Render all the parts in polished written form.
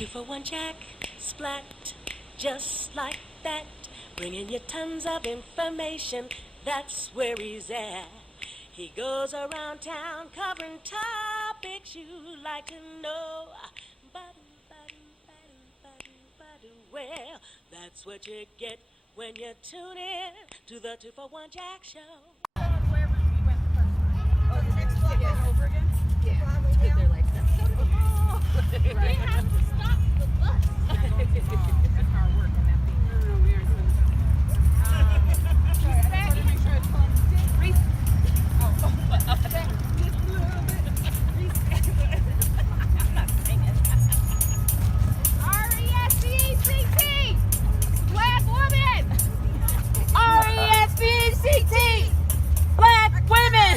2-for-1 Jack, splat, just like that. Bringing you tons of information, that's where he's at. He goes around town covering topics you like to know. Well, that's what you get when you tune in to the 2-for-1 Jack Show. Wherever we went first. Oh, the next one over again? Yeah. They're like, that's so cool. We have to stop the bus. That's our work on that thing. No, we aren't doing this. Sorry, I just wanted to make sure it's on. Reese. Oh, up there. Just a little bit. Reese. I'm not singing. R-E-S-P-E-C-T. Black woman. R-E-S-P-E-C-T. Black women.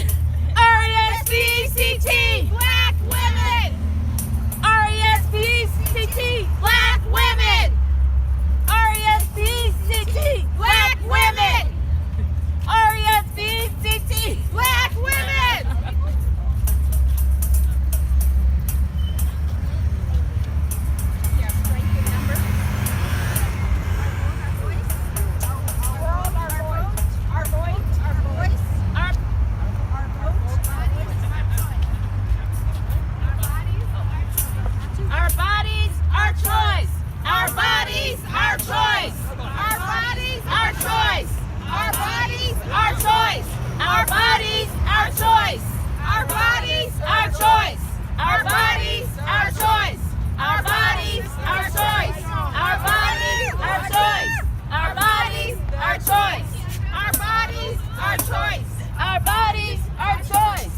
R-E-S-P-E-C-T. Black women. R-E-S-P-E-C-T. Black women. R-E-S-P-E-C-T. Black women. R-E-S-P-E-C-T. Black women. Yeah, strength in number. Our voice. Our bodies, our choice. Our bodies, our choice. Our bodies, our choice. Our bodies, our choice. Our bodies, our choice. Our bodies, our choice. Our bodies, our choice. Our bodies, our choice. Our bodies, our choice. Our bodies, our choice. Our bodies, our choice. Our bodies, our choice.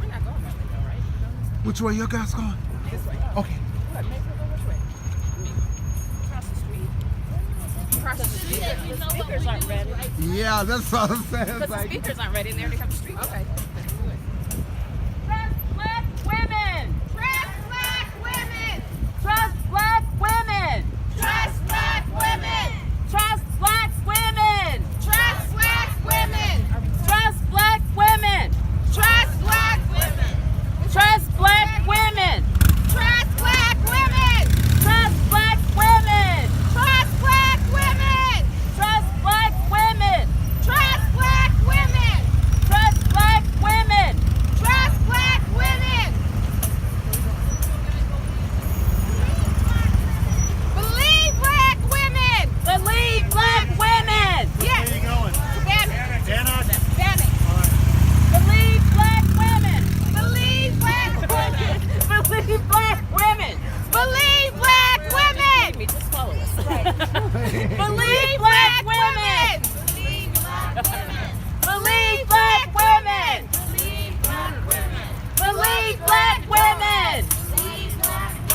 We're not going that way though, right? Which way you guys going? This way. Okay. What? Make her go which way? Across the street. Across the street. The speakers aren't ready. Yeah, that's what I'm saying. Because the speakers aren't ready and they already have the street. Okay. Trust black women. Trust black women. Trust black women. Trust black women. Trust black women. Trust black women. Trust black women. Trust black women. Trust black women. Trust black women. Trust black women. Trust black women. Trust black women. Trust black women. Trust black women. Trust black women. Believe black women. Believe black women. Yes. Where are you going? Bannock. Bannock? Bannock. Believe black women. Believe black women. Believe black women. Believe black women. Just follow us. Believe black women. Believe black women. Believe black women. Believe black women. Believe black women. Believe black women.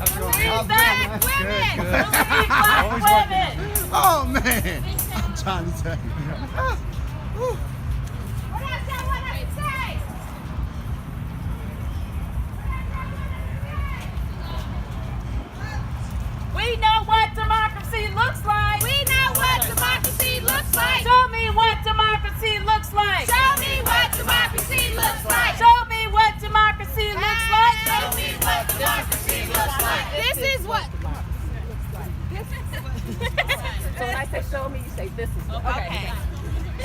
Believe black women. Believe black women. Oh man, I'm trying to tell you. What else I want to say? We know what democracy looks like. We know what democracy looks like. Show me what democracy looks like. Show me what democracy looks like. Show me what democracy looks like. Show me what democracy looks like. This is what. So when I say show me, you say this is what. Okay.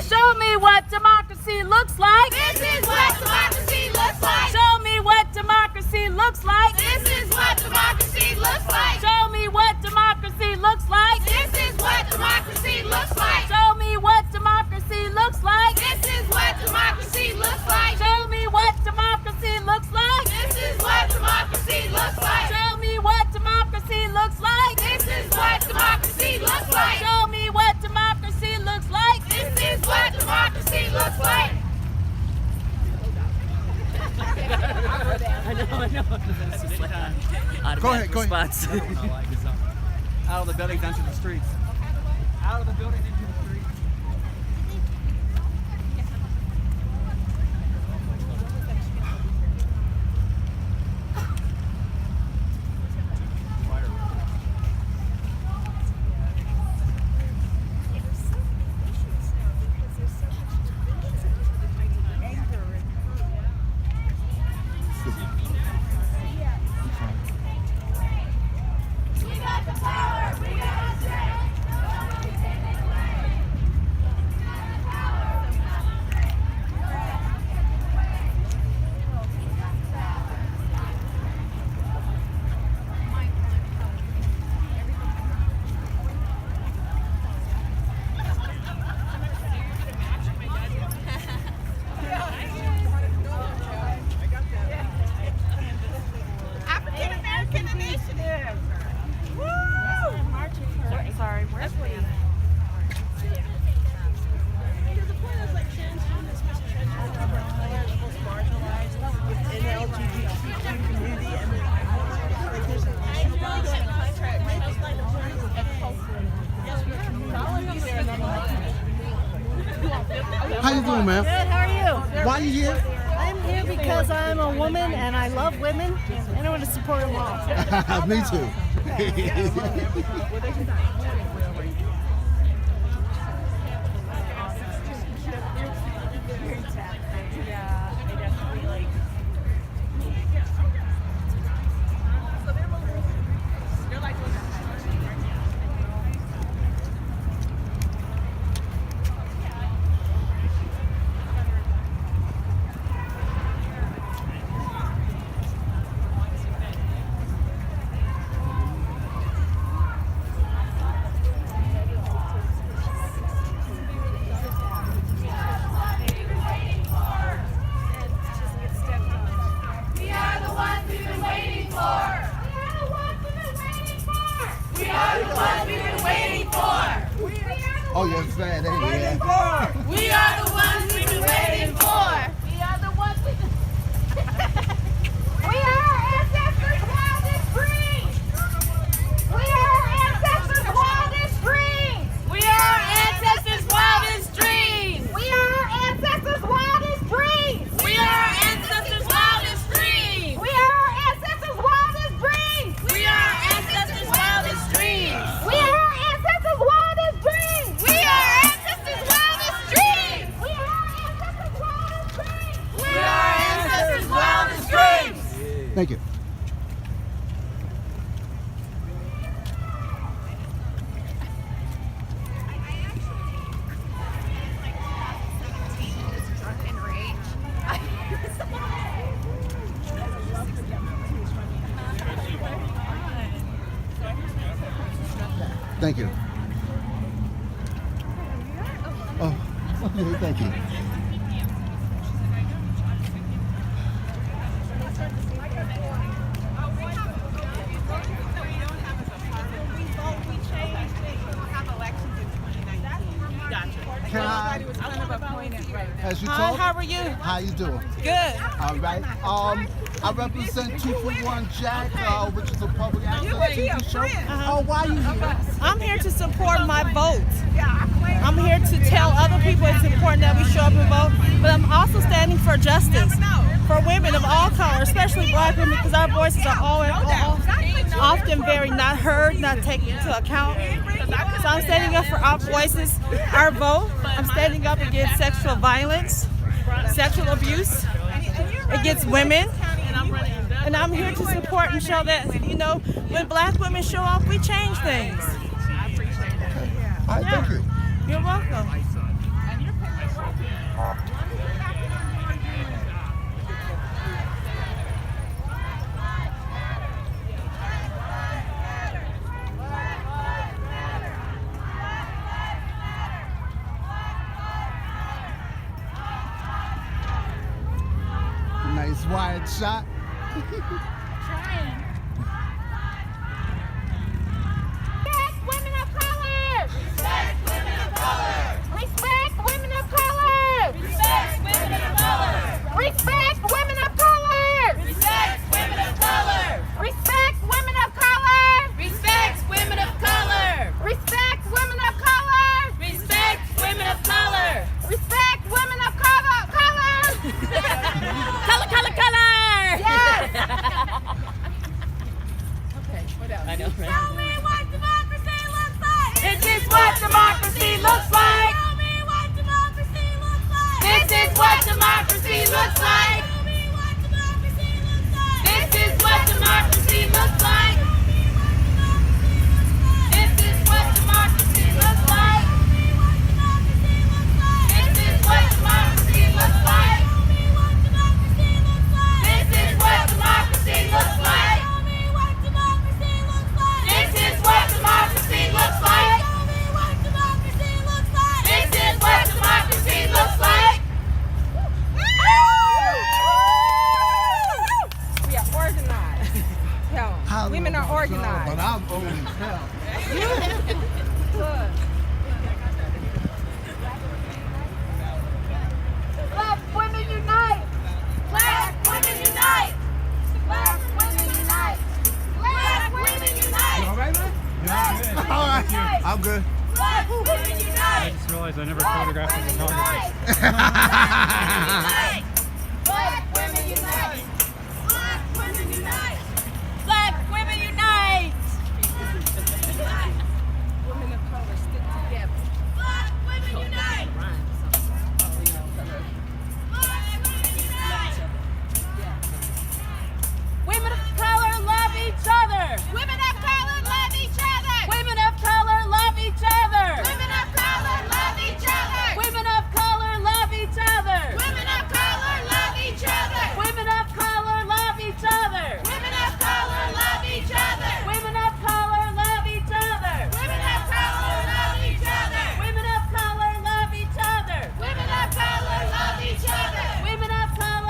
Show me what democracy looks like. This is what democracy looks like. Show me what democracy looks like. This is what democracy looks like. Show me what democracy looks like. This is what democracy looks like. Show me what democracy looks like. This is what democracy looks like. Show me what democracy looks like. This is what democracy looks like. Show me what democracy looks like. This is what democracy looks like. Show me what democracy looks like. This is what democracy looks like. I know. It's just like Go ahead, go ahead. spots. Out of the buildings onto the streets. Out of the buildings into the streets. ma'am? Good, how are you? Why are you here? I'm here because I'm a woman and I love women and I want to support them all. Me too. Oh, you're fat, ain't you? We are the ones we've been waiting for. We are the ones we are our ancestors' wildest dreams. We are our ancestors' wildest dreams. We are our ancestors' wildest dreams. We are our ancestors' wildest dreams. We are our ancestors' wildest dreams. We are our ancestors' wildest dreams. We are our ancestors' wildest dreams. We are our ancestors' wildest dreams. We are our ancestors' wildest dreams. We are our ancestors' wildest dreams. We are our ancestors' wildest dreams. Thank you. Thank you. Oh, okay, thank you. Can I, as you Hi, talk, how are you? how you doing? Good. All right. I represent 2 for 1 Jack, which is a public access TV show. Oh, why are you here? I'm here to support my vote. I'm here to tell other people it's important that we show up and vote, but I'm also standing for justice for women of all colors, especially black women, because our voices are often very not heard, not taken into account. So I'm standing up for our voices, our vote. I'm standing up against sexual violence, sexual abuse against women. And I'm here to support and show that, you know, when black women show up, we change things. All right, thank you. You're welcome. Nice wide shot. Women are organized. But I'm old as hell. Black women unite! Black women unite! Black women unite! Black women unite! You all right, man? Black women All right. unite! I'm good. Black women unite! I just realized I never photographed the photographer. Black women unite! Black women unite! Black women unite! Women of color stick together. Black women unite! Women of color love each other. Women of color love each other. Women of color love each other. Women of color love each other. Women of color love each other. Women of color love each other. Women of color love each other. Women of color love each other. Women of color love each other. Women of color love each other. Women of color love each other. Women of color love each other. Women of color.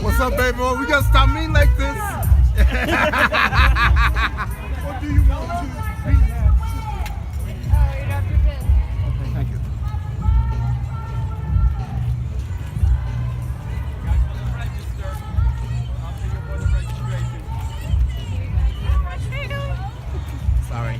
What's up, baby? We gotta stop me like this. Or do you want to be that? Okay, thank you. Sorry.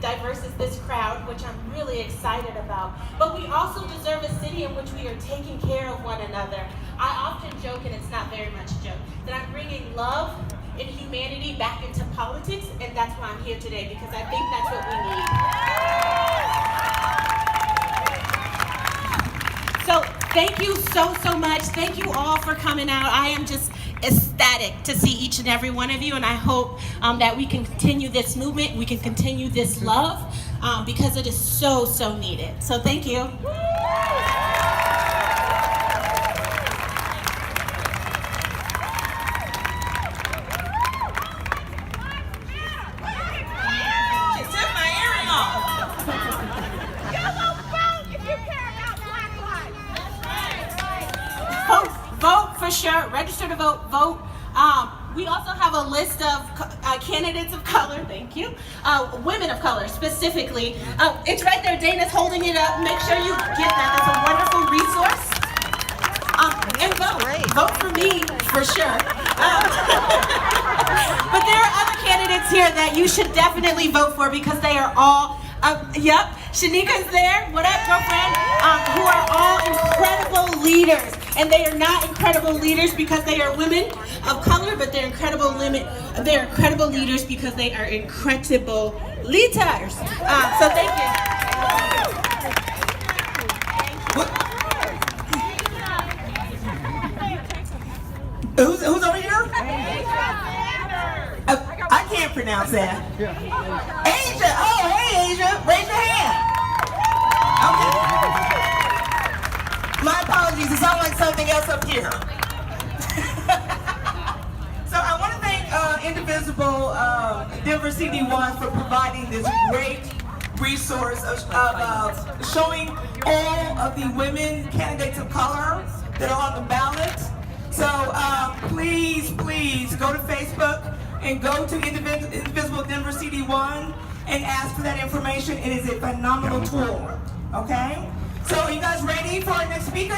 Diverse as this crowd, which I'm really excited about. But we also deserve a city in which we are taking care of one another. I often joke, and it's not very much a joke, that I'm bringing love and humanity back into politics, and that's why I'm here today, because I think that's what we need. So thank you so much. Thank you all for coming out. I am just ecstatic to see each and every one of you, and I hope that we can continue this movement, we can continue this love, because it is so needed. So thank you. Vote for sure. Register to vote. Vote. We also have a list of candidates of color. Thank you. Women of color specifically. It's right there. Dana's holding it up. Make sure you get that. That's a wonderful resource. And vote. Vote for me for sure. But there are other candidates here that you should definitely vote for, because they are all. Yep. Shanika's there. What up, girlfriend? Who are all incredible leaders. And they are not incredible leaders because they are women of color, but they're incredible leaders because they are incredible leaders. So thank you. Who's over here? I can't pronounce that. Asia. Oh, hey, Asia. Raise your hand. Okay. My apologies. It sounds like something else up here. So I want to thank Indivisible Denver CD1 for providing this great resource of showing all of the women candidates of color that are on the ballot. So please go to Facebook and go to Indivisible Denver CD1 and ask for that information. It is a phenomenal tool. Okay? So are you guys ready for our next speaker?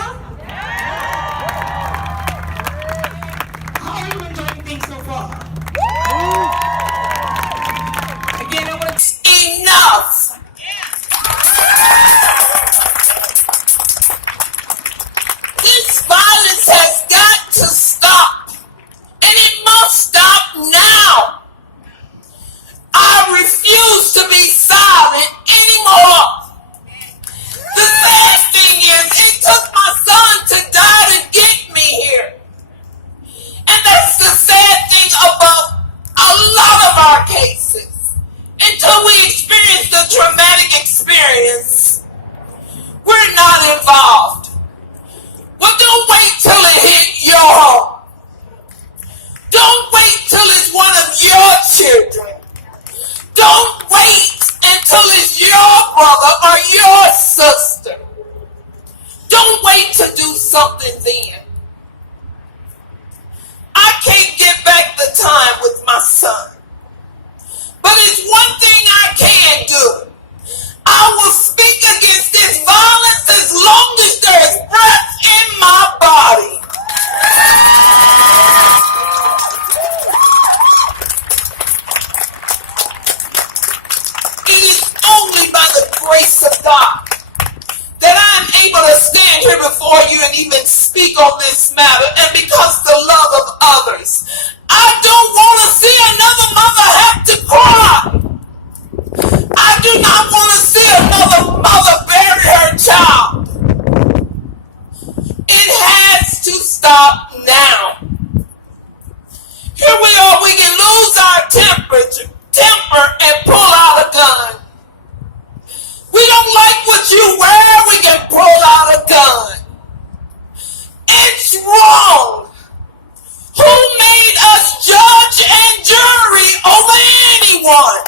How are you enjoying things so far? Again, I want to... Enough! This violence has got to stop. And it must stop now. I refuse to be silent anymore. The sad thing is, it took my son to die to cases, until we experience the traumatic experience, we're not involved. Well, don't wait till it hit your home. Don't wait till it's one of your children. Don't wait until it's your brother or your sister. Don't wait to do something then. I can't get back the time with my son. But it's one thing I can do. I will speak against this violence as long as there is breath in my body. It is only by the grace of God that I am able to stand here before you and even speak on this matter, and because the love of others. I don't want to see another mother have to cry. I do not want to see another mother bury her child. It has to stop now. Here we are, we can lose our temper and pull out a gun. We don't like what you wear, we can pull out a gun. It's wrong. Who made us judge and jury over anyone?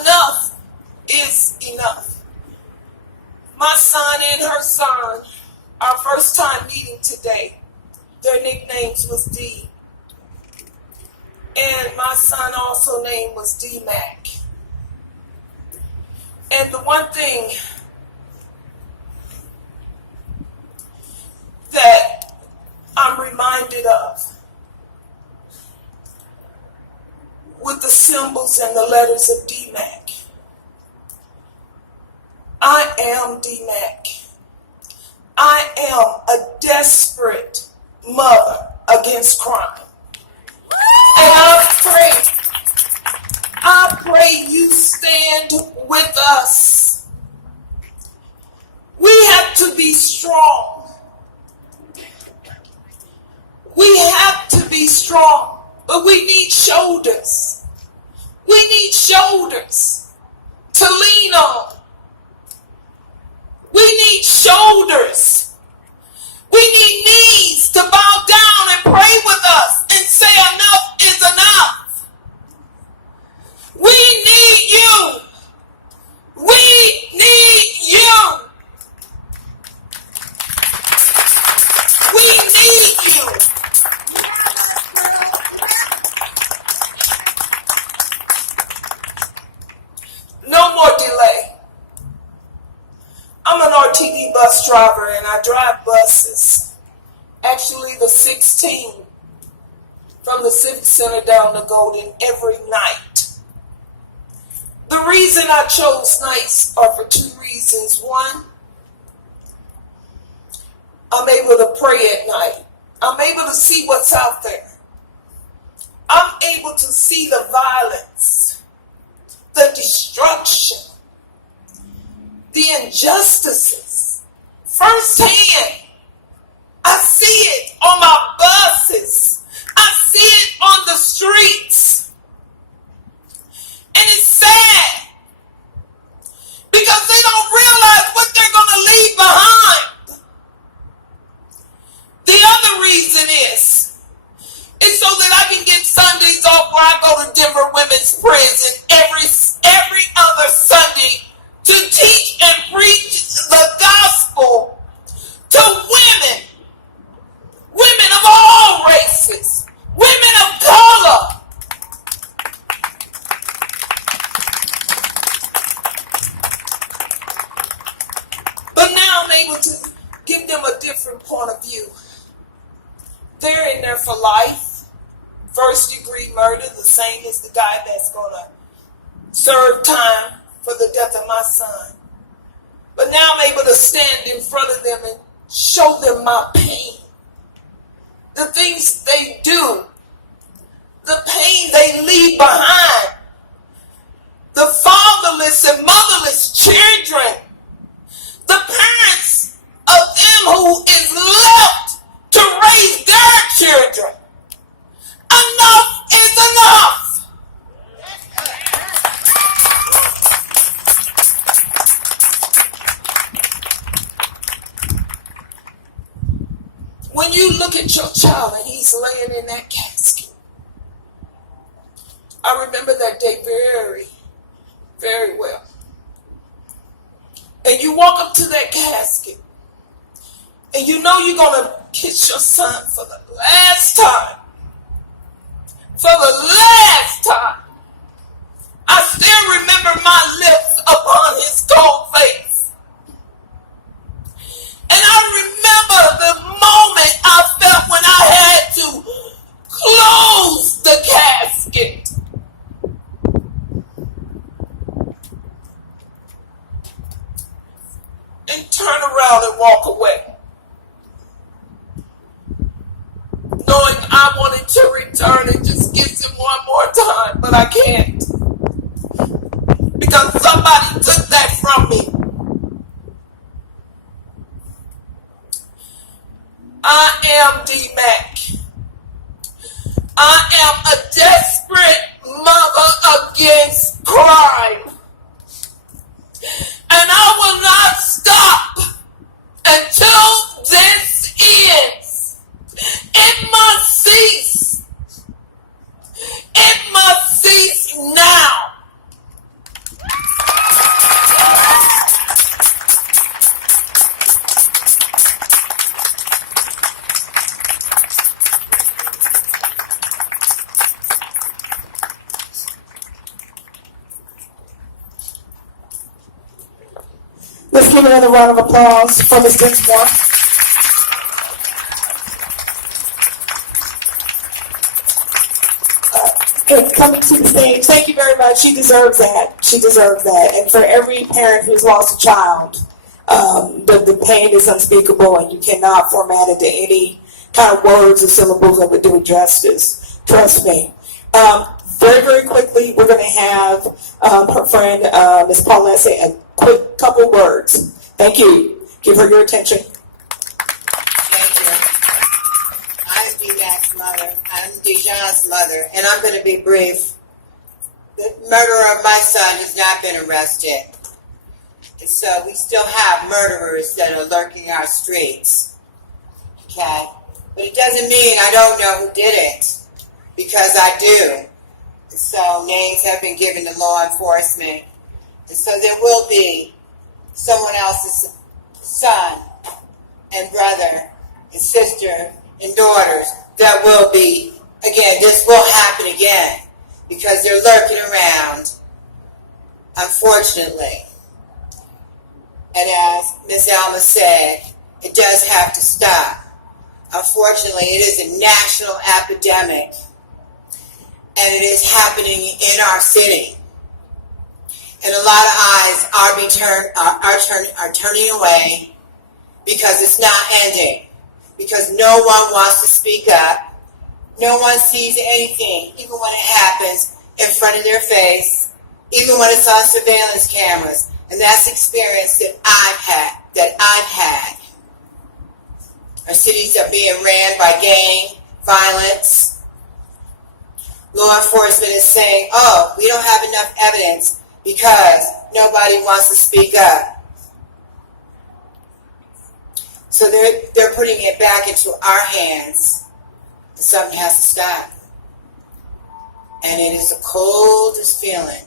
Enough is enough. My son and her son, our first time meeting today, their nicknames was D. And my son also name was D-Mac. And the one thing that I'm reminded of with the symbols and the letters of D-Mac, I am D-Mac. I am a desperate mother against crime. And I pray you stand with us. We have to be strong. We have to be strong, but we need shoulders. We need shoulders to lean on. We need shoulders. We need knees to bow down and pray with us and say enough is enough. We need you. We need you. We need you. No more delay. I'm an RTD bus driver and I drive buses. Actually, the 16 from the Civic Center down to Golden every night. The reason I chose nights are for two reasons. One, I'm able to pray at night. I'm able to see what's out there. I'm able to see the violence, the destruction, the injustices firsthand. I see it on my buses. I see it on the streets. And it's sad because they don't realize what they're going to leave behind. The other reason is so that I can get Sundays off where I go to Denver Women's Prison every other Sunday to teach and preach the gospel to women of all races, women of color. But now I'm able to give them a different point of view. They're in there for life. First degree murder, the same as the guy that's going to serve time for the death of my son. But now I'm able to stand in front of them and show them my pain. The things they do. The pain they leave behind. The fatherless and motherless children. The parents of them who is left when you look at your child and he's laying in that casket, I remember that day very, very well. And you walk up to that casket and you know you're going to kiss your son for the last time. For the last time. I still remember my lips upon his cold face. And I remember the moment I felt when I had to close the casket. And turn around and walk away. Knowing I wanted to return and just kiss him one more time, but I can't. Because somebody took that from me. I am D-Mac. I am a desperate mother against crime. And I will not stop until this ends. It must cease. It must cease now. Let's give another round of applause for Ms. Dinsmore. Coming to the stage, thank you very much. She deserves that. She deserves that. And for every parent who's lost a child, the pain is unspeakable, and you cannot format it to any kind of words or syllables that would do it justice. Trust me. Very, very quickly, we're going to have her friend, Ms. Paulette, say a quick couple words. Thank you. Give her your attention. Thank you. I'm D-Mac's mother. I'm Dejan's mother, and I'm going to be brief. The murderer of my son has not been arrested. And so we still have murderers that are lurking our streets. Okay? But it doesn't mean I don't know who did it, because I do. And so names have been given to law enforcement. And so there will be someone else's son and brother and sister and daughters that will be, again, this will happen again because they're lurking around, unfortunately. And as Ms. Alma said, it does have to stop. Unfortunately, it is a national epidemic, and it is happening in our city. And a lot of eyes are turning away because it's not ending. Because no one wants to speak up. No one sees anything, even when it happens in front of their face, even when it's on surveillance cameras. And that's the experience that I've had. Our cities are being ran by gang violence. Law enforcement is saying, oh, we don't have enough evidence because nobody wants to speak up. So they're putting it back into our hands. Something has to stop. And it is the coldest feeling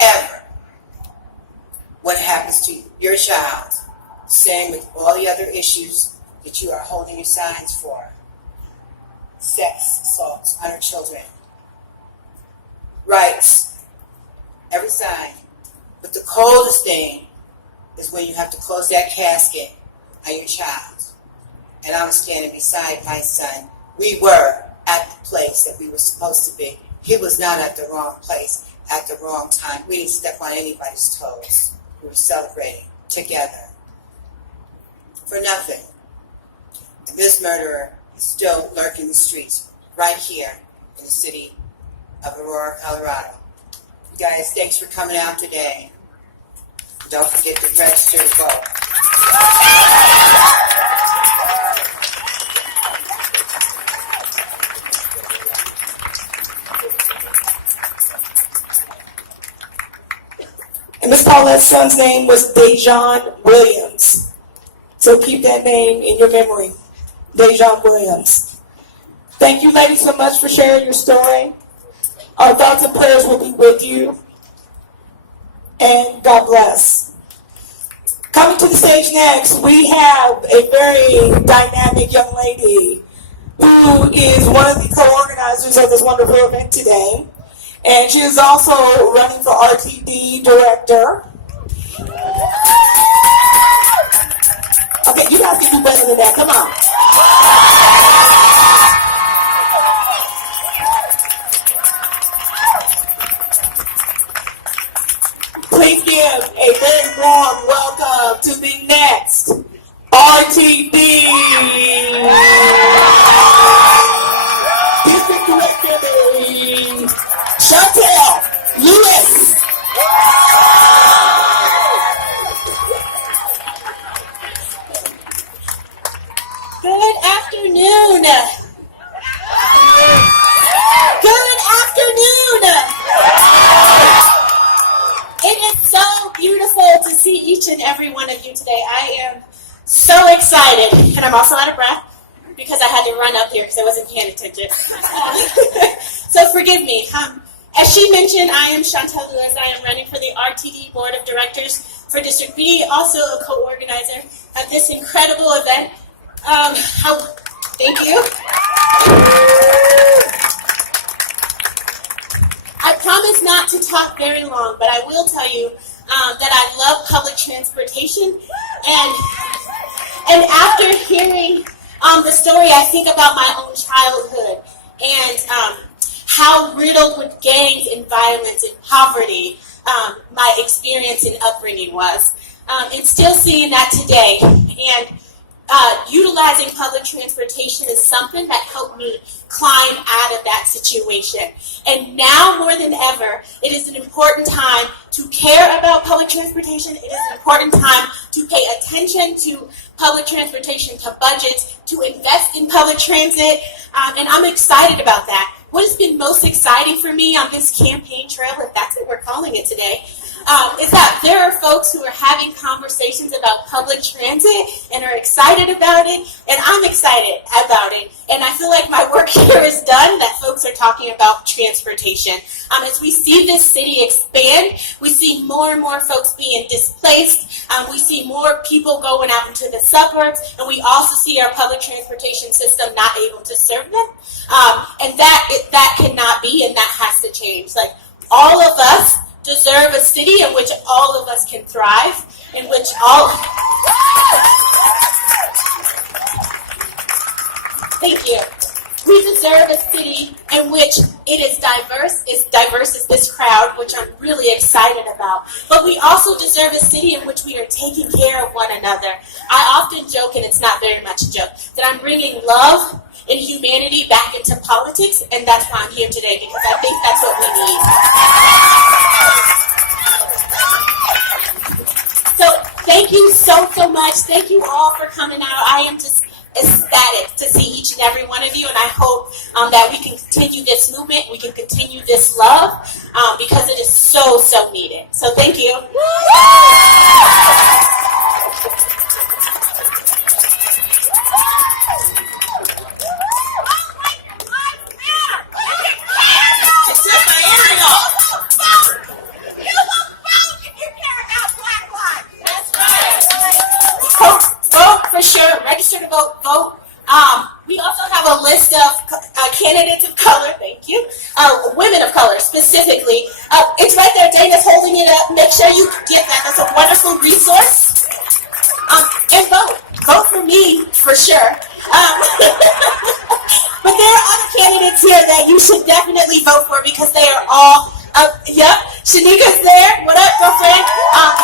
ever when it happens to your child. Same with all the other issues that you are holding your signs for. Sex assaults on our children. Rights. Every sign. But the coldest thing is when you have to close that casket on your child. And I was standing beside my son. We were at the place that we were supposed to be. He was not at the wrong place at the wrong time. We didn't step on anybody's toes. We were celebrating together. For nothing. And this murderer is still lurking the streets right here in the city of Aurora, Colorado. You guys, thanks for coming out today. Don't forget to register to vote. And Miss Paulette's son's name was Dejan Williams. So keep that name in your memory. Dejan Williams. Thank you, ladies, so much for sharing your story. Our thoughts and prayers will be with you. And God bless. Coming to the stage next, we have a very dynamic young lady who is one of the co-organizers of this wonderful event today. And she is also running for RTD director. Okay, you guys can do better than that. Come on. Please give a very warm welcome to the next RTD District Director, Chantel Lewis. Good afternoon. Good afternoon. It is so beautiful to see each and every one of you today. I am so excited, and I'm also out of breath because I had to run up here because I wasn't paying attention. So forgive me. As she mentioned, I am Chantel Lewis. I am running for the RTD Board of Directors for District B, also a co-organizer of this incredible event. Thank you. I promise not to talk very long, but I will tell you that I love public transportation. And after hearing the story, I think about my own childhood and how riddled with gangs and violence and poverty my experience and upbringing was. And still seeing that today. And utilizing public transportation is something that helped me climb out of that situation. And now more than ever, it is an important time to care about public transportation. It is an important time to pay attention to public transportation, to budgets, to invest in public transit, and I'm excited about that. What has been most exciting for me on this campaign trail, if that's what we're calling it today, is that there are folks who are having conversations about public transit and are excited about it, and I'm excited about it. And I feel like my work here is done, that folks are talking about transportation. As we see this city expand, we see more and more folks being displaced. We see more people going out into the suburbs, and we also see our public transportation system not able to serve them. And that cannot be, and that has to change. Like, all of us deserve a city in which all of us can thrive, in which all... Thank you. We deserve a city in which it is diverse as this crowd, which I'm really excited about. But we also deserve a city in which we are taking care of one another. I often joke, and it's not very much a joke, that I'm bringing love and humanity back into politics, and that's why I'm here today, because I think that's what we need. So thank you so much. Thank you all for coming out. I am just ecstatic to see each and every one of you, and I hope that we can continue this movement, we can continue this love, because it is so needed. So thank you. Register to vote. We also have a list of candidates of color, thank you, women of color specifically. It's right there, Dana's holding it up. Make sure you get that. That's a wonderful resource. And vote. Vote for me, for sure. But there are other candidates here that you should definitely vote for, because they are all, yep, Shanika's there, what up, girlfriend?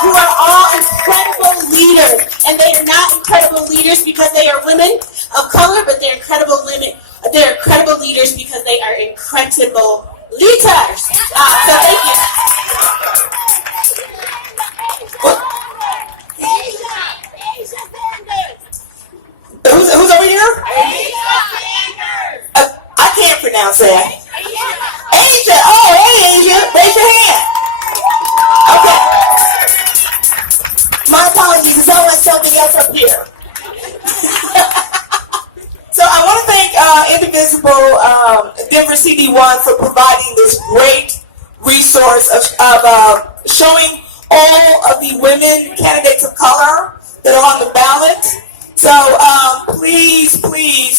Who are all incredible leaders. And they are not incredible leaders because they are women of color, but they're incredible leaders because they are incredible leaders. So thank you. Who's over here? I can't pronounce that. Asia. Oh, hey, Asia. Raise your hand. Okay. My apologies. There's always something else up here. Indivisible Denver CD1 for providing this great resource of showing all of the women candidates of color that are on the ballot. So please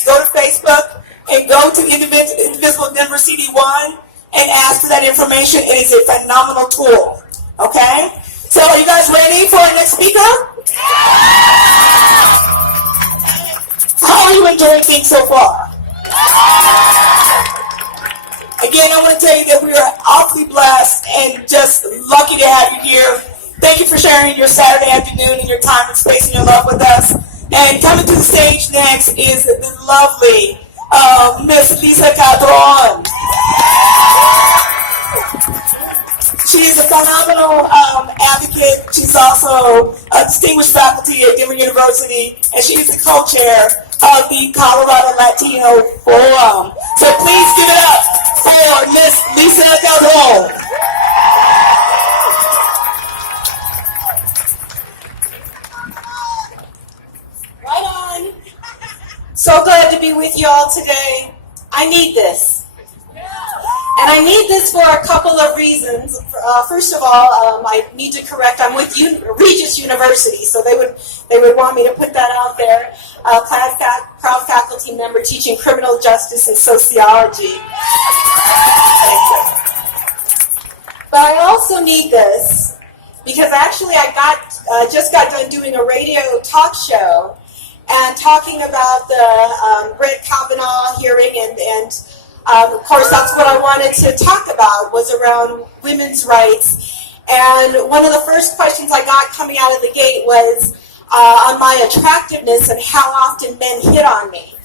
go to Facebook and go to Indivisible Denver CD1 and ask for that information. It is a phenomenal tool. Okay? So are you guys ready for our next speaker? How are you enjoying things so far? Again, I want to tell you that we are awfully blessed and just lucky to have you here. Thank you for sharing your Saturday afternoon and your time and space and your love with us. And coming to the stage next is the lovely Miss Lisa Cadron. She is a phenomenal advocate. She's also a distinguished faculty at Denver University, and she is the co-chair of the Colorado Latino Forum. So please give it up for Miss Lisa Cadron. Right on. So glad to be with you all today. I need this. And I need this for a couple of reasons. First of all, I need to correct, I'm with Regis University, so they would want me to put that out there. Proud faculty member teaching criminal justice and sociology. But I also need this because actually I just got done doing a radio talk show and talking about the Brett Kavanaugh hearing and of course, that's what I wanted to talk about, was around women's rights. And one of the first questions I got coming out of the gate was on my attractiveness and how often men hit on me.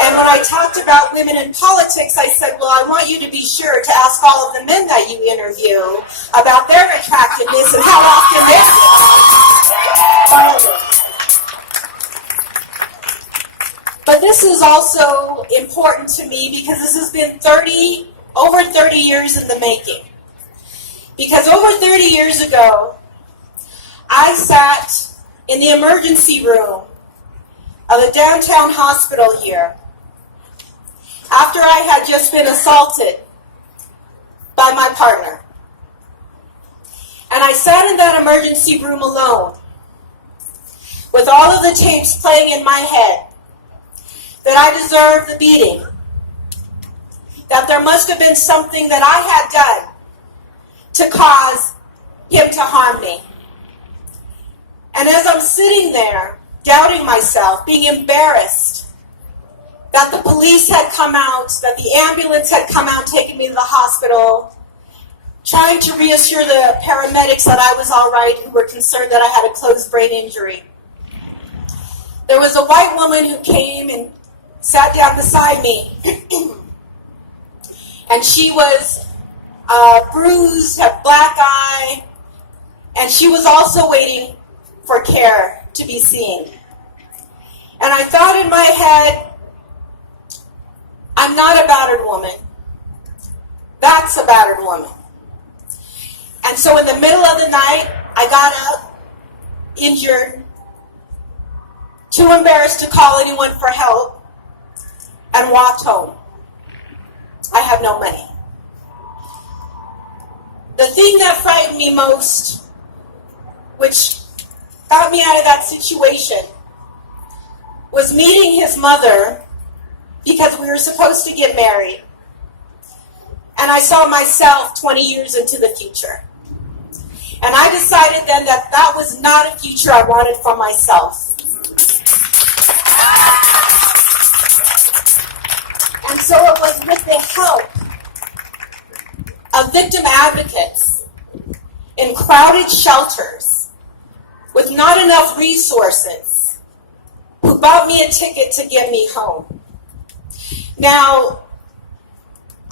And when I talked about women in politics, I said, well, I want you to be sure to ask all of the men that you interview about their attractiveness and how often they hit on me. But this is also important to me because this has been over 30 years in the making. Because over 30 years ago, I sat in the emergency room of a downtown hospital here after I had just been assaulted by my partner. And I sat in that emergency room alone with all of the tapes playing in my head that I deserved the beating, that there must have been something that I had done to cause him to harm me. And as I'm sitting there, doubting myself, being embarrassed that the police had come out, that the ambulance had come out taking me to the hospital, trying to reassure the paramedics that I was all right, who were concerned that I had a closed brain injury. There was a white woman who came and sat down beside me, and she was bruised, had black eye, and she was also waiting for care to be seen. And I thought in my head, I'm not a battered woman. That's a battered woman. And so in the middle of the night, I got up, injured, too embarrassed to call anyone for help, and walked home. I have no money. The thing that frightened me most, which got me out of that situation, was meeting his mother because we were supposed to get married. And I saw myself 20 years into the future. And I decided then that that was not a future I wanted for myself. And so it was with the help of victim advocates in crowded shelters with not enough resources who bought me a ticket to get me home. Now,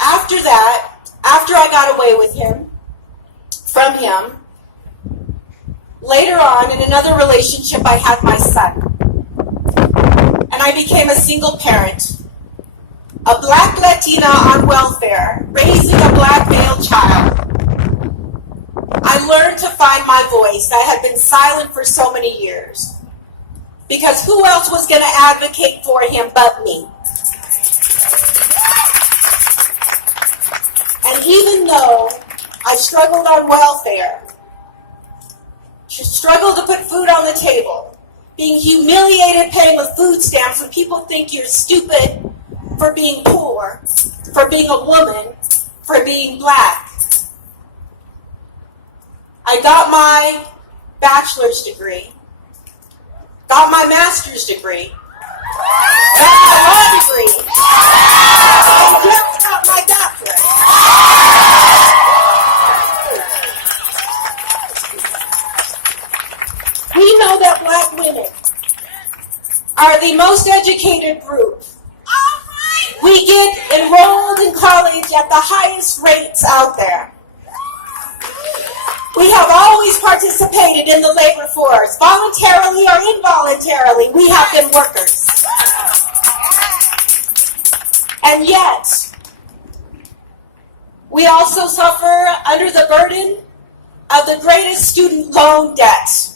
after that, after I got away from him, later on in another relationship I had my son. And I became a single parent, a black Latina on welfare, raising a black male child. I learned to find my voice. I had been silent for so many years. Because who else was going to advocate for him but me? And even though I struggled on welfare, struggled to put food on the table, being humiliated paying with food stamps when people think you're stupid for being poor, for being a woman, for being black. I got my bachelor's degree, got my master's degree, got my law degree, and just got my doctorate. We know that black women are the most educated group. We get enrolled in college at the highest rates out there. We have always participated in the labor force, voluntarily or involuntarily. We have been workers. And yet, we also suffer under the burden of the greatest student loan debt.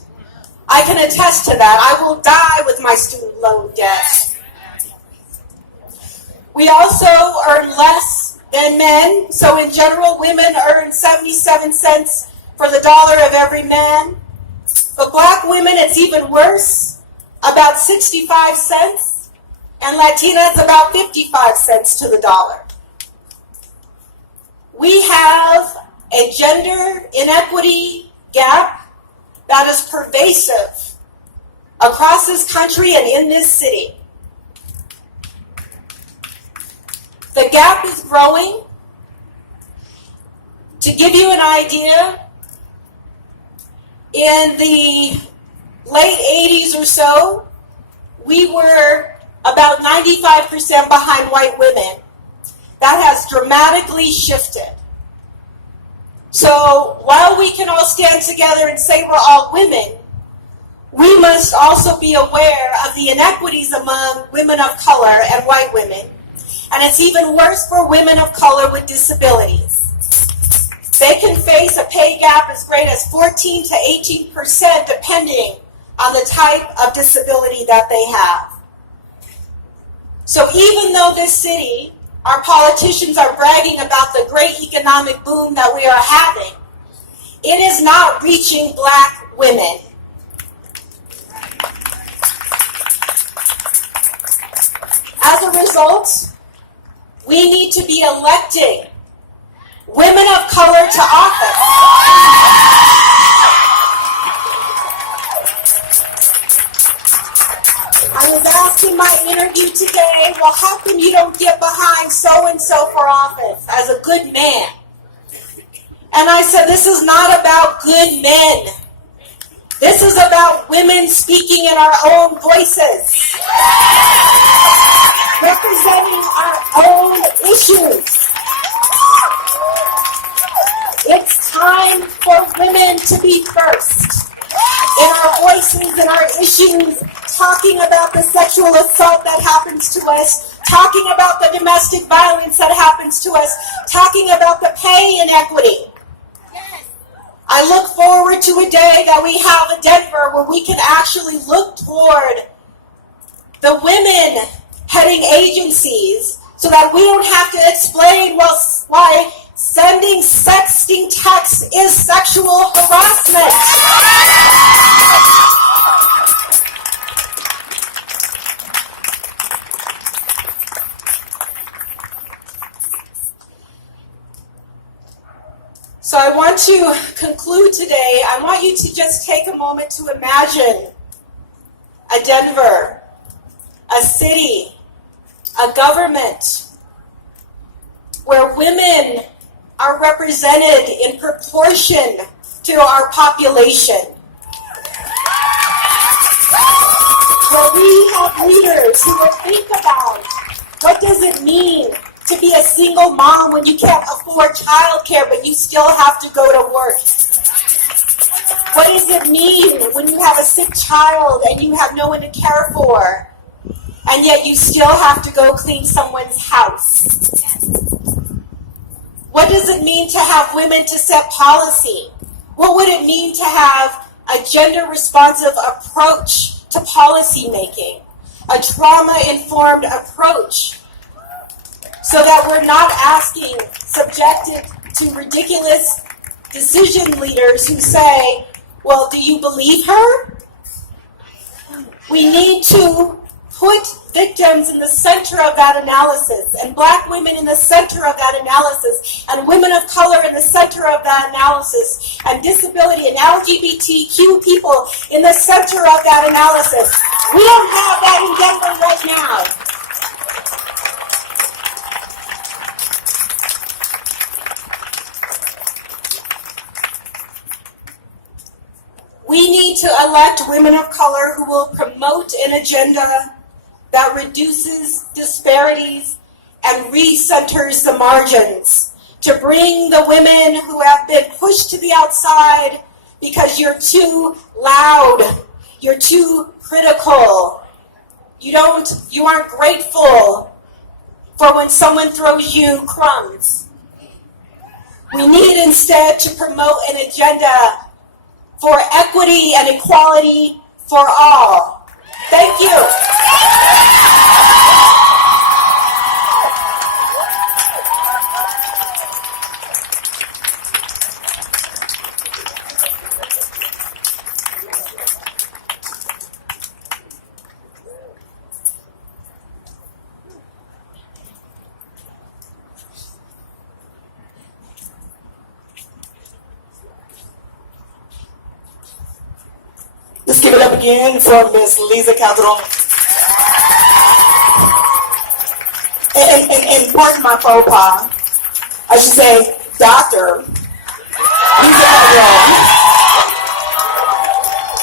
I can attest to that. I will die with my student loan debt. We also earn less than men. So in general, women earn 77 cents for the dollar of every man. But black women, it's even worse, about 65 cents. And Latinas, about 55 cents to the dollar. We have a gender inequity gap that is pervasive across this country and in this city. The gap is growing. To give you an idea, in the late 80s or so, we were about 95% behind white women. That has dramatically shifted. So while we can all stand together and say we're all women, we must also be aware of the inequities among women of color and white women. And it's even worse for women of color with disabilities. They can face a pay gap as great as 14 to 18% depending on the type of disability that they have. So even though this city, our politicians are bragging about the great economic boom that we are having, it is not reaching black women. As a result, we need to be electing women of color to office. I was asked in my interview today, well, how come you don't get behind so-and-so for office as a good man? And I said, this is not about good men. This is about women speaking in our own voices, representing our own issues. It's time for women to be first in our voices and our issues, talking about the sexual assault that happens to us, talking about the domestic violence that happens to us, talking about the pay inequity. I look forward to a day that we have in Denver where we can actually look toward the women heading agencies so that we don't have to explain why sending sexting texts is sexual harassment. So I want to conclude today. I want you to just take a moment to imagine a Denver, a city, a government where women are represented in proportion to our population. Where we have leaders who will think about what does it mean to be a single mom when you can't afford childcare but you still have to go to work? What does it mean when you have a sick child and you have no one to care for and yet you still have to go clean someone's house? What does it mean to have women to set policy? What would it mean to have a gender-responsive approach to policy making, a trauma-informed approach, so that we're not asking subjected to ridiculous decision leaders who say, well, do you believe her? We need to put victims in the center of that analysis, and Black women in the center of that analysis, and women of color in the center of that analysis, and disability and LGBTQ people in the center of that analysis. We don't have that in Denver right now. We need to elect women of color who will promote an agenda that reduces disparities and recenters the margins, to bring the women who have been pushed to the outside because you're too loud, you're too critical, you aren't grateful for when someone throws you crumbs. We need instead to promote an agenda for equity and equality for all. Thank you. Let's give it up again for Ms. Lisa Calderon. And pardon my faux pas, I should say Dr. Lisa Calderon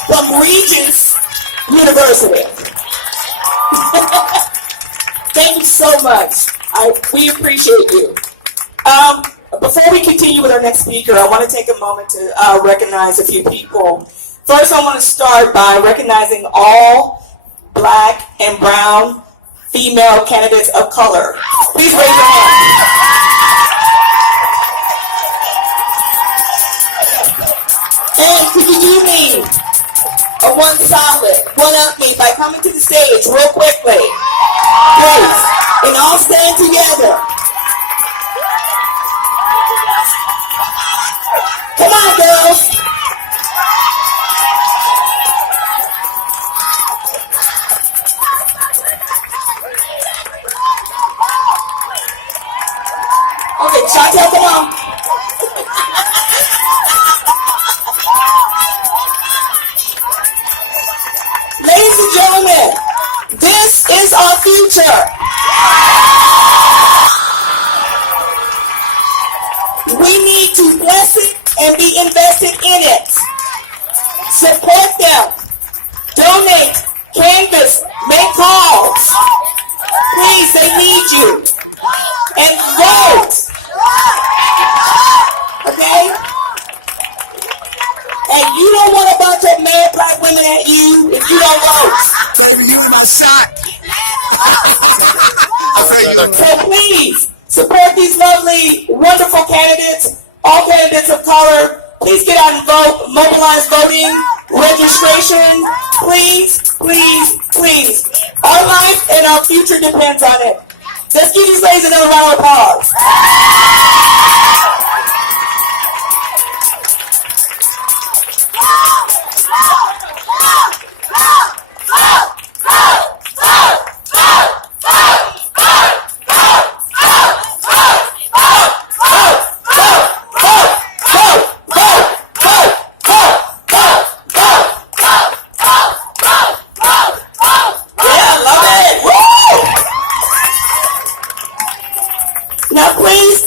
from Regis University. Thank you so much. We appreciate you. Before we continue with our next speaker, I want to take a moment to recognize a few people. First, I want to start by recognizing all Black and brown female candidates of color. Please raise your hand. And could you do me a one solid, one up me by coming to the stage real quickly? Please. And all stand together. Come on, girls. Okay, Chantel, come on. Ladies and gentlemen, this is our future. We need to bless it and be invested in it. Support them. Donate, canvas, make calls. Please, they need you. And vote. Okay? And you don't want a bunch of mad Black women at you if you don't vote. Baby, you in my shot. So please, support these lovely, wonderful candidates, all candidates of color. Please get out and vote, mobilize voting, registration. Please, please, please. Our life and our future depends on it. Let's give these ladies another round of applause. Now please,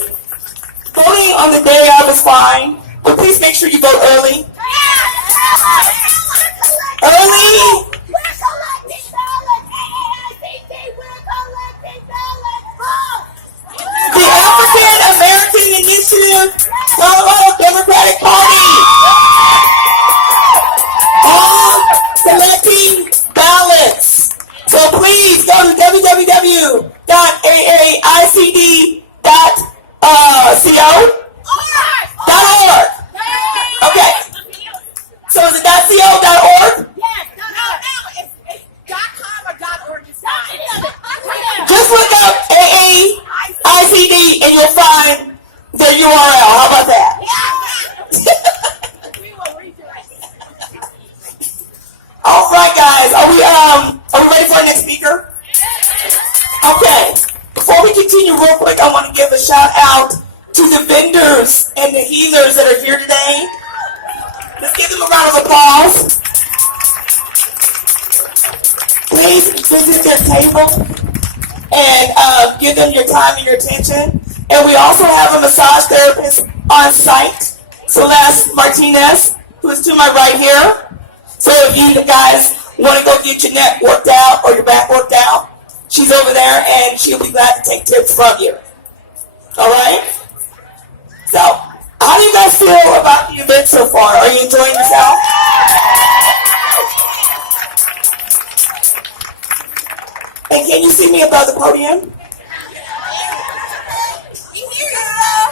voting on the day of is fine, but please make sure you vote early. Early! The African American Initiative, Colorado Democratic Party. All selecting ballots. So please go to www.aacd.co. .org. Okay. So is it .co.org? Yes. No. It's .com or .org. Just look up AAICD and you'll find URL. How about that? All right, guys. Are we ready for our next speaker? Okay. Before we continue real quick, I want to give a shout out to the vendors and the healers that are here today. Let's give them a round of applause. Please visit their table and give them your time and your attention. And we also have a massage therapist on site, Celeste Martinez, who is to my right here. So if you guys want to go get your neck worked out or your back worked out, she's over there and she'll be glad to take tips from you. All right? So, how do you guys feel about the event so far? Are you enjoying yourself? And can you see me above the podium? We hear you.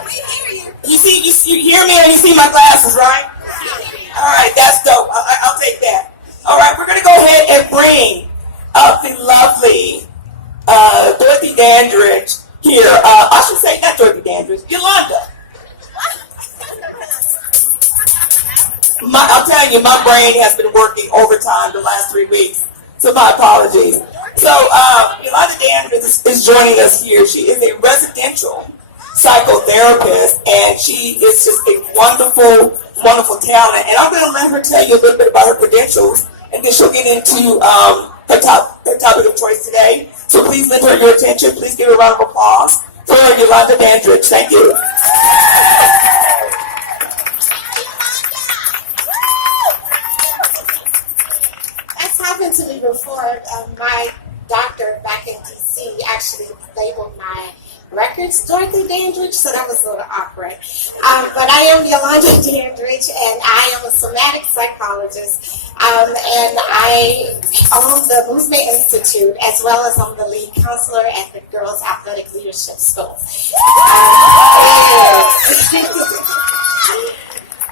We hear you. You hear me and you see my glasses, right? All right, that's dope. I'll take that. All right, we're going to go ahead and bring up the lovely Dorothy Dandridge here. I should say, not Dorothy Dandridge, Yolanda. I'm telling you, my brain has been working overtime the last 3 weeks, so my apologies. So, Yolanda Dandridge is joining us here. She is a residential psychotherapist, and she is just a wonderful, wonderful talent. And I'm going to let her tell you a little bit about her credentials, and then she'll get into her topic of choice today. So please lend her your attention. Please give a round of applause for Yolanda Dandridge. Thank you. That's happened to me before. My doctor back in D.C. actually labeled my records Dorothy Dandridge, so that was a little awkward. But I am Yolanda Dandridge, and I am a somatic psychologist, and I own the Movement Institute, as well as I'm the lead counselor at the Girls Athletic Leadership School.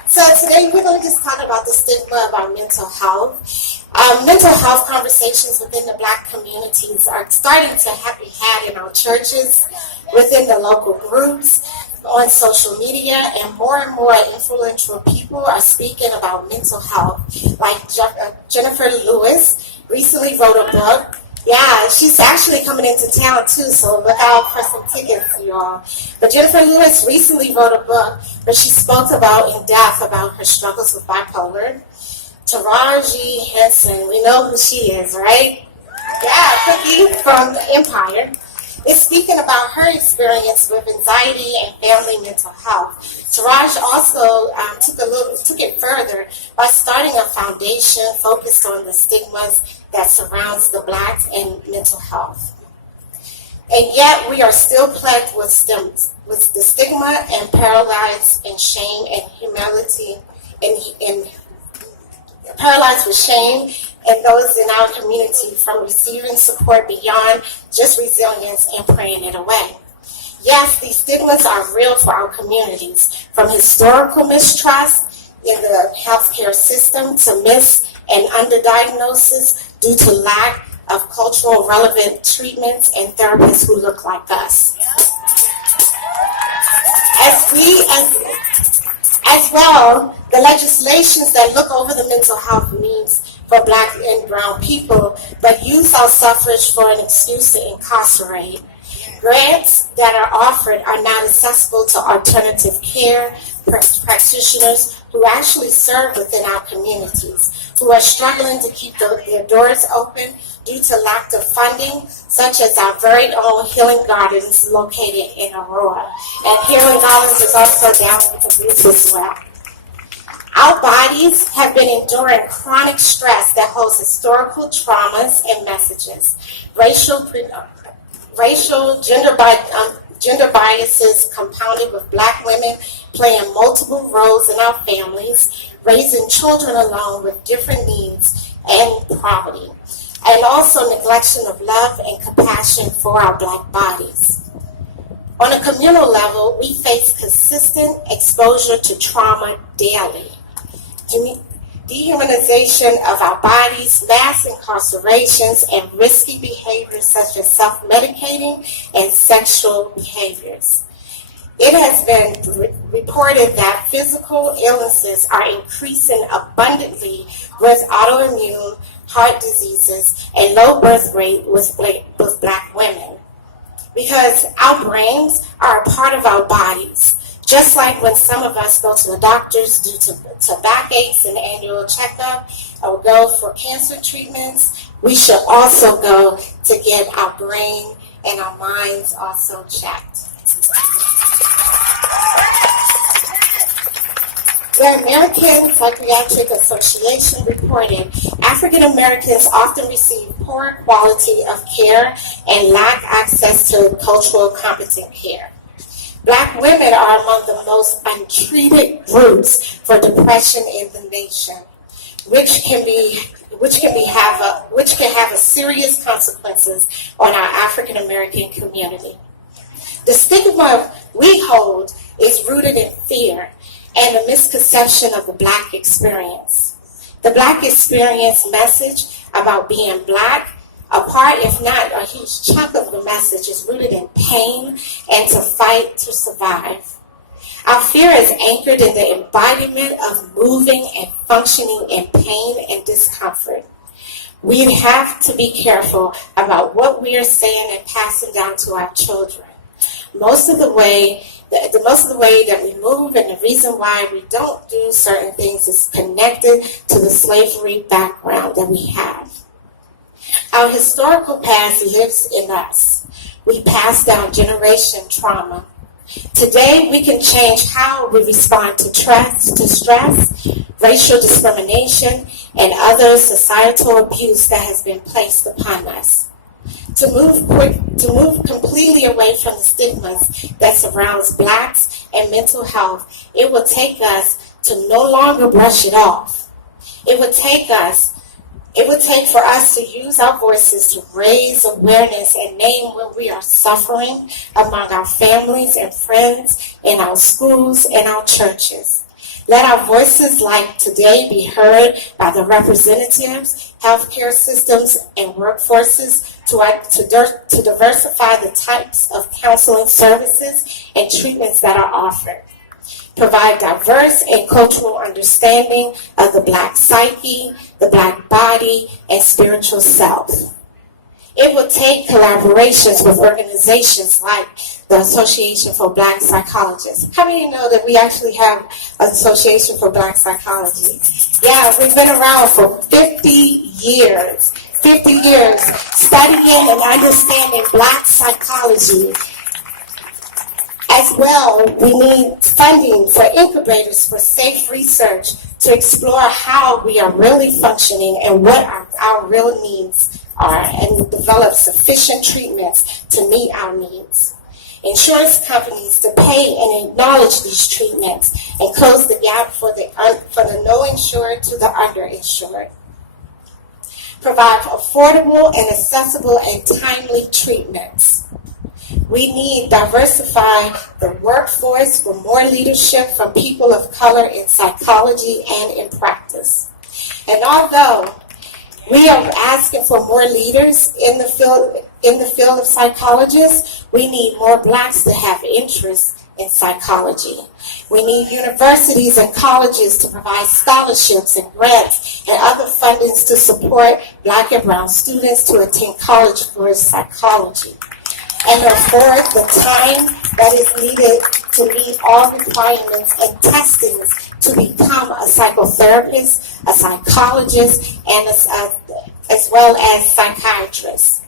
So today we're going to just talk about the stigma of our mental health. Mental health conversations within the Black communities are starting to be had in our churches, within the local groups, on social media, and more influential people are speaking about mental health. Like Jennifer Lewis recently wrote a book. Yeah, she's actually coming into town too, so look out for some tickets, you all. But Jennifer Lewis recently wrote a book where she spoke about in depth about her struggles with bipolar. Taraji Henson, we know who she is, right? Yeah, Cookie from Empire is speaking about her experience with anxiety and family mental health. Taraj also took it further by starting a foundation focused on the stigmas that surrounds the Blacks and mental health. And yet we are still plagued with the stigma and paralyzed in shame and humility and paralyzed with shame and those in our community from receiving support beyond just resilience and praying it away. Yes, these stigmas are real for our communities, from historical mistrust in the healthcare system to miss and underdiagnosis due to lack of cultural relevant treatments and therapists who look like us. As well, the legislations that look over the mental health needs for Black and brown people, but use our suffrage for an excuse to incarcerate. Grants that are offered are not accessible to alternative care practitioners who actually serve within our communities, who are struggling to keep their doors open due to lack of funding, such as our very own Healing Gardens located in Aurora. And Healing Gardens is also down with abuse as well. Our bodies have been enduring chronic stress that holds historical traumas and messages, racial, gender biases compounded with Black women playing multiple roles in our families, raising children alone with different needs and poverty, and also neglection of love and compassion for our Black bodies. On a communal level, we face consistent exposure to trauma daily. Dehumanization of our bodies, mass incarcerations, and risky behaviors such as self-medicating and sexual behaviors. It has been reported that physical illnesses are increasing abundantly with autoimmune heart diseases and low birth rate with Black women. Because our brains are a part of our bodies. Just like when some of us go to the doctors due to backaches and annual checkup or go for cancer treatments, we should also go to get our brain and our minds also checked. The American Psychiatric Association reported African Americans often receive poor quality of care and lack access to cultural competent care. Black women are among the most untreated groups for depression in the nation, which can have a serious consequences on our African American community. The stigma we hold is rooted in fear and a misconception of the Black experience. The Black experience message about being Black, a part, if not a huge chunk of the message, is rooted in pain and to fight to survive. Our fear is anchored in the embodiment of moving and functioning in pain and discomfort. We have to be careful about what we are saying and passing down to our children. Most of the way that we move and the reason why we don't do certain things is connected to the slavery background that we have. Our historical past lives in us. We pass down generation trauma. Today, we can change how we respond to stress, racial discrimination, and other societal abuse that has been placed upon us. To move completely away from the stigmas that surrounds Blacks and mental health, it will take us to no longer brush it off. It would take for us to use our voices to raise awareness and name when we are suffering among our families and friends, in our schools and our churches. Let our voices like today be heard by the representatives, healthcare systems, and workforces to diversify the types of counseling services and treatments that are offered. Provide diverse and cultural understanding of the Black psyche, the Black body, and spiritual self. It will take collaborations with organizations like the Association for Black Psychologists. How many know that we actually have an Association for Black Psychology? Yeah, we've been around for 50 years. 50 years studying and understanding Black psychology. As well, we need funding for incubators for safe research to explore how we are really functioning and what our real needs are, and develop sufficient treatments to meet our needs. Insurance companies to pay and acknowledge these treatments and close the gap for the no insured to the underinsured. Provide affordable and accessible and timely treatments. We need to diversify the workforce for more leadership from people of color in psychology and in practice. And although we are asking for more leaders in the field of psychologists, we need more Blacks to have interest in psychology. We need universities and colleges to provide scholarships and grants and other fundings to support Black and brown students to attend college for psychology, and afford the time that is needed to meet all requirements and testings to become a psychotherapist, a psychologist, and as well as psychiatrist.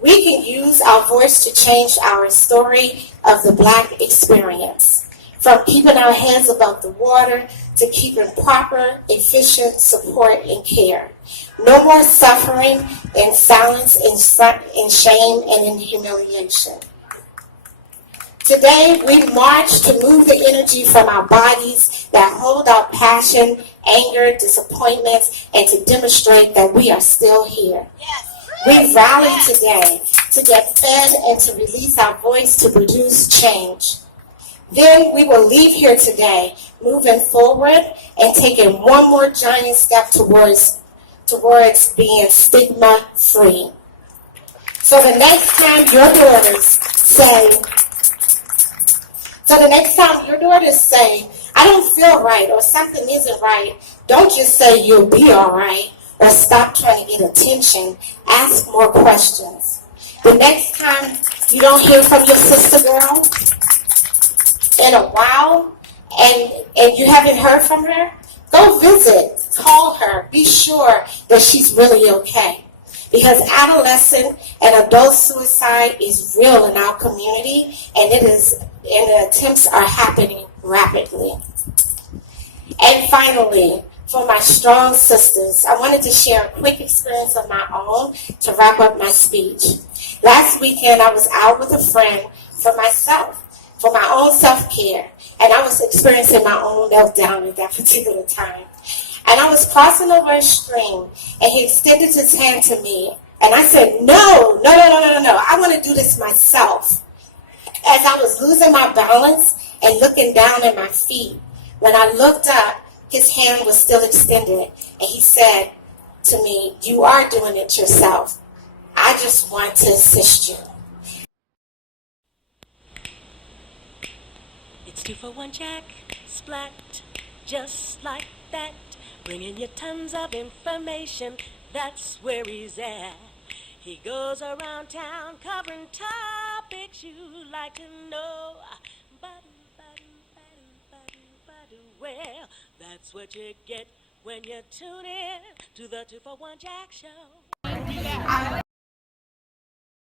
We can use our voice to change our story of the Black experience, from keeping our heads above the water to keeping proper, efficient support and care. No more suffering in silence, in shame, and in humiliation. Today, we march to move the energy from our bodies that hold our passion, anger, disappointments, and to demonstrate that we are still here. We rally today to get fed and to release our voice to produce change. Then we will leave here today, moving forward and taking one more giant step towards being stigma-free. So the next time your daughters say, So the next time your daughters say, I don't feel right or something isn't right, don't just say you'll be all right or stop trying to get attention. Ask more questions. The next time you don't hear from your sister girl in a while and you haven't heard from her, go visit, call her, be sure that she's really okay. Because adolescent and adult suicide is real in our community, and the attempts are happening rapidly. And finally, for my strong sisters, I wanted to share a quick experience of my own to wrap up my speech. Last weekend, I was out with a friend for myself, for my own self-care, and I was experiencing my own meltdown at that particular time. And I was crossing over a stream, and he extended his hand to me, and I said, no, I want to do this myself. As I was losing my balance and looking down at my feet, when I looked up, his hand was still extended, and he said to me, you are doing it yourself. I just want to assist you. It's 2 for 1 Jack, splat, just like that. Bringing you tons of information, that's where he's at. He goes around town covering topics you'd like to know. Well, that's what you get when you tune in to the 2 for 1 Jack Show.